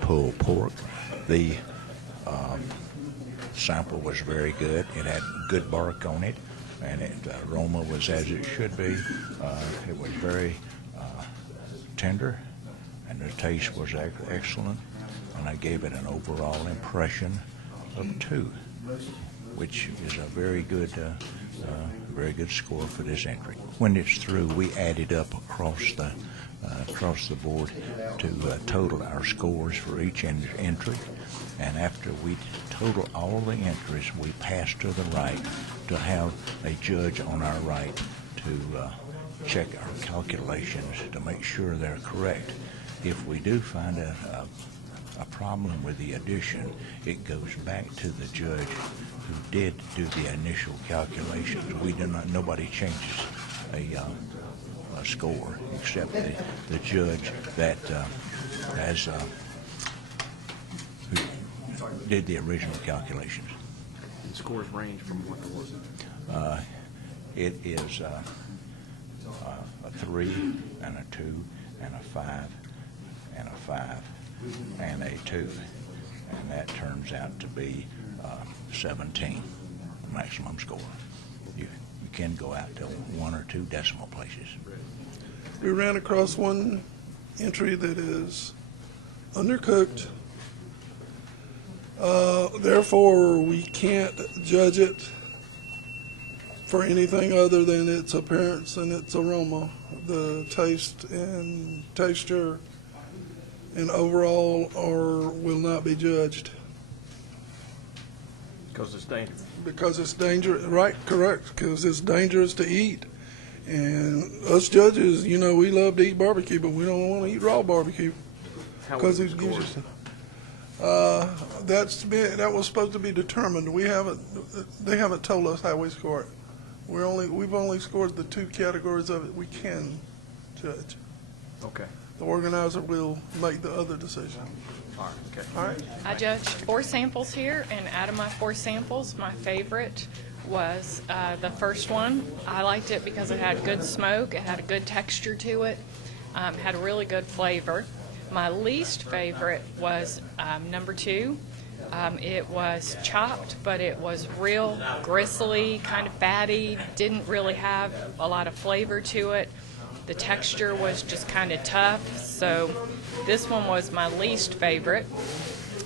pulled pork. The sample was very good. It had good bark on it, and aroma was as it should be. It was very tender, and the taste was excellent, and I gave it an overall impression of 2, which is a very good score for this entry. When it's through, we added up across the board to total our scores for each entry, and after we total all the entries, we pass to the right to have a judge on our right to check our calculations to make sure they're correct. If we do find a problem with the addition, it goes back to the judge who did do the initial calculations. Nobody changes a score except the judge that who did the original calculations. And scores range from what to what? It is a 3 and a 2 and a 5 and a 5 and a 2, and that turns out to be 17, maximum score. You can go out to 1 or 2 decimal places. We ran across one entry that is undercooked. Therefore, we can't judge it for anything other than its appearance and its aroma. The taste and texture and overall will not be judged. Because it's dangerous. Because it's dangerous, right, correct, because it's dangerous to eat. And us judges, you know, we love to eat barbecue, but we don't want to eat raw barbecue. How Because was it it gives scored? you that was supposed to be determined. They haven't told us how we score it. We've only scored the 2 categories of it we can judge. Okay. The organizer will make the other decision. All right. Okay. All right. I judged 4 samples here, and out of my 4 samples, my favorite was the first one. I liked it because it had good smoke, it had a good texture to it, had a really good flavor. My least favorite was number 2. It was chopped, but it was real gristly, kind of fatty, didn't really have a lot of flavor to it. The texture was just kind of tough, so this one was my least favorite.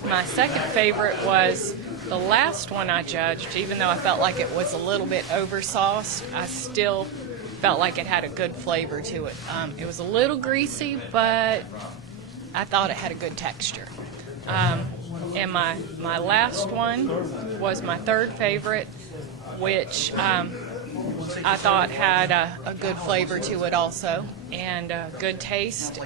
My second favorite was the last one I judged. Even though I felt like it was a little bit oversauced, I still felt like it had a good flavor to it. It was a little greasy, but I thought it had a good texture. And my last one was my third favorite, which I thought had a good flavor to it also, and a good taste.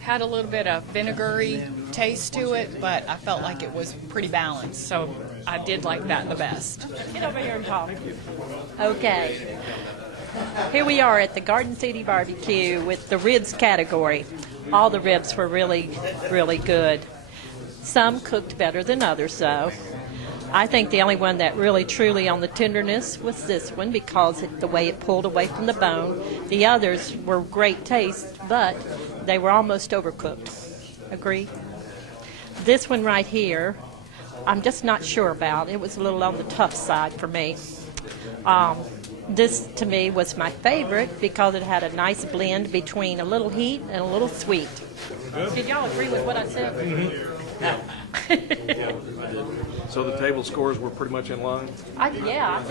Had a little bit of vinegary taste to it, but I felt like it was pretty balanced, so I did like that the best. Get over here and talk. Okay. Here we are at the Garden City Barbecue with the ribs category. All the ribs were really, really good. Some cooked better than others, though. I think the only one that really truly on the tenderness was this one because the way it pulled away from the bone. The others were great taste, but they were almost overcooked. Agree? This one right here, I'm just not sure about. It was a little on the tough side for me. This, to me, was my favorite because it had a nice blend between a little heat and a little sweet. Did y'all agree with what I said? Mm-hmm. So the table scores were pretty much in line? Yeah,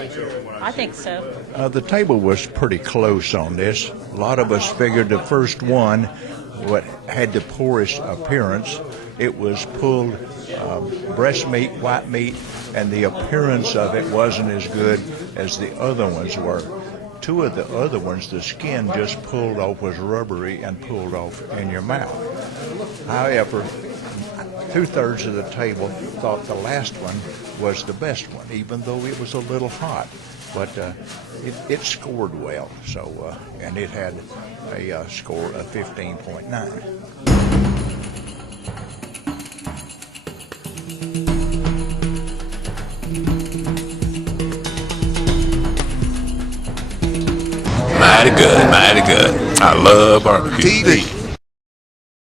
I think so. The table was pretty close on this. A lot of us figured the first one had the poorest appearance. It was pulled breast meat, white meat, and the appearance of it wasn't as good as the other ones were. 2 of the other ones, the skin just pulled off, was rubbery and pulled off in your mouth. However, 2/3 of the table thought the last one was the best one, even though it was a little hot. But it scored well, so and it had a score of 15.9. Mighty good, mighty good. I love barbecue. TV.